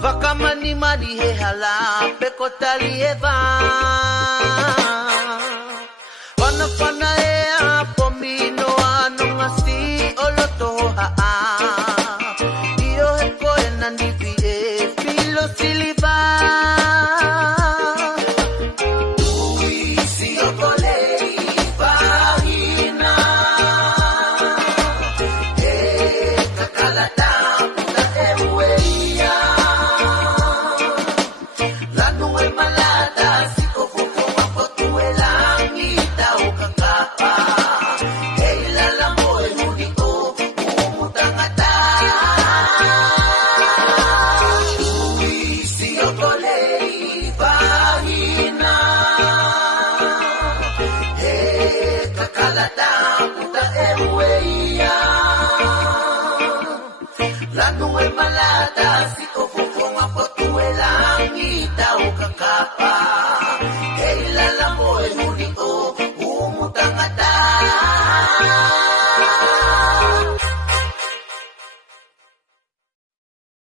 Vakamani he hala pekotali eva Pana pana e a pomino anong asti oloto ha Io he koe nandivi e filo siliva Tui si okolei vahina E kakalata puta e ueia Lanu e malata si kofoko mapotu e langita o kakapa E lalamo e huniko umutangata Tui si okolei vahina E kakalata puta e ueia Lanu e malata si kofoko